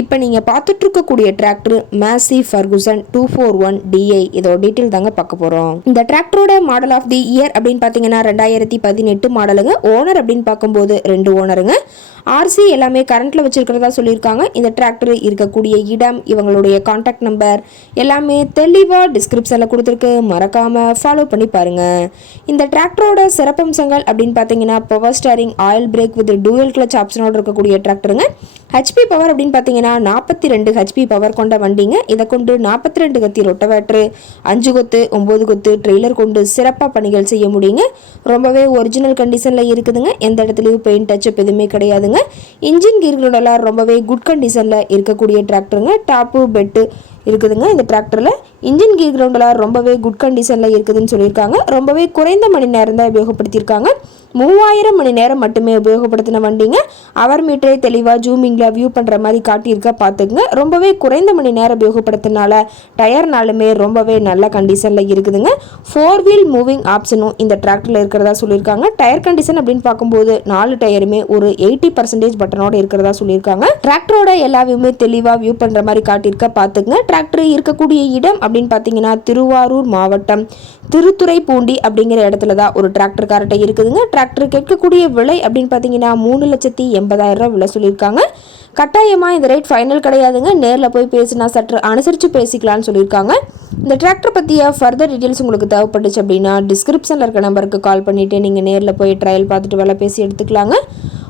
இப்போ நீங்கள் பார்த்துட்ருக்கக்கூடிய tractor Massey Ferguson two four one DI இதோட டீட்டெயில் தாங்க பார்க்க போகிறோம் இந்த டிராக்டரோட மாடல் ஆஃப் தி இயர் அப்படின்னு பார்த்தீங்கன்னா ரெண்டாயிரத்தி பதினெட்டு மாடலுங்க ஓனர் அப்படின்னு பார்க்கும்போது ரெண்டு ஓனருங்க ஆர்சி எல்லாமே கரண்ட்டில் வச்சுருக்கிறதா சொல்லியிருக்காங்க. இந்த டிராக்டர் இருக்கக்கூடிய இடம் இவங்களுடைய காண்டாக்ட் நம்பர் எல்லாமே தெளிவாக டிஸ்கிரிப்ஷனில் கொடுத்துருக்கு. மறக்காமல் ஃபாலோ பண்ணி பாருங்கள் இந்த டிராக்டரோட சிறப்பம்சங்கள் அப்படின்னு பார்த்தீங்கன்னா power steering oil brake with dual clutch ஆப்ஷனோட இருக்கக்கூடிய டிராக்டருங்க ஹெச்பி பவர் அப்படின்னு பார்த்தீங்கன்னா நாற்பத்தி ரெண்டு ஹெச்பி பவர் கொண்ட வண்டிங்க. இதை கொண்டு நாற்பத்தி ரெண்டு கத்தி ரொட்டவேட்ரு அஞ்சு கொத்து ஒம்பது கொத்து ட்ரெய்லர் கொண்டு சிறப்பாக பணிகள் செய்ய முடியுங்க. ரொம்பவே ஒரிஜினல் கண்டிஷனில் இருக்குதுங்க. எந்த இடத்துலையும் பெயிண்ட் டச்சப் எதுவுமே கிடையாதுங்க. இன்ஜின் கீர்களோடலாம் ரொம்பவே குட் கண்டிஷனில் இருக்கக்கூடிய டிராக்டருங்க டாப்பு பெட்டு இருக்குதுங்க. இந்த டிராக்டரில் இன்ஜின் கீர் கிரவுண்டெல்லாம் ரொம்பவே குட் கண்டிஷனில் இருக்குதுன்னு சொல்லியிருக்காங்க. ரொம்பவே குறைந்த மணி நேரம் தான் உபயோகப்படுத்தியிருக்காங்க. மூவாயிரம் மணி நேரம் மட்டுமே உபயோகப்படுத்தின வண்டிங்க. அவர் மீட்டரை தெளிவாக ஜூமிங்கில் வியூ பண்ணுற மாதிரி காட்டியிருக்க பார்த்துக்குங்க. ரொம்பவே குறைந்த மணி நேரம் உபயோகப்படுத்தினால டயர்னாலுமே ரொம்பவே நல்ல கண்டிஷனில் இருக்குதுங்க. ஃபோர் வீல் மூவிங் ஆப்ஷனும் இந்த டிராக்டரில் இருக்கிறதா சொல்லியிருக்காங்க. டயர் கண்டிஷன் அப்படின்னு பார்க்கும்போது நாலு டயருமே ஒரு எயிட்டி பர்சன்டேஜ் பட்டனோட இருக்கிறதா சொல்லியிருக்காங்க. டிராக்டரோட எல்லா வியூமே தெளிவாக வியூ பண்ணுற மாதிரி காட்டியிருக்க பார்த்துக்குங்க. டிராக்டர் இருக்கக்கூடிய இடம் அப்படின்னு பார்த்தீங்கன்னா திருவாரூர் மாவட்டம். திருத்துறைப்பூண்டி அப்படிங்கிற இடத்துல தான் ஒரு டிராக்டர் கார்ட்டை இருக்குதுங்க. டிராக்டர் கேட்கக்கூடிய விலை அப்படின்னு பார்த்தீங்கன்னா மூணு லட்சத்தி எண்பதாயிரம் ரூபா விலை சொல்லியிருக்காங்க. கட்டாயமாக இந்த ரேட் ஃபைனல் கிடையாதுங்க. நேரில் போய் பேசினா சற்று அனுசரித்து பேசிக்கலாம்னு சொல்லியிருக்காங்க. இந்த டிராக்டர் பற்றிய ஃபர்தர் டீட்டெயில்ஸ் உங்களுக்கு தேவைப்பட்டுச்சு அப்படின்னா டிஸ்கிரிப்ஷனில் இருக்க நம்பருக்கு கால் பண்ணிவிட்டு நீங்கள் நேரில் போய் ட்ரையல் பார்த்துட்டு வேலை பேசி எடுத்துக்கலாங்க.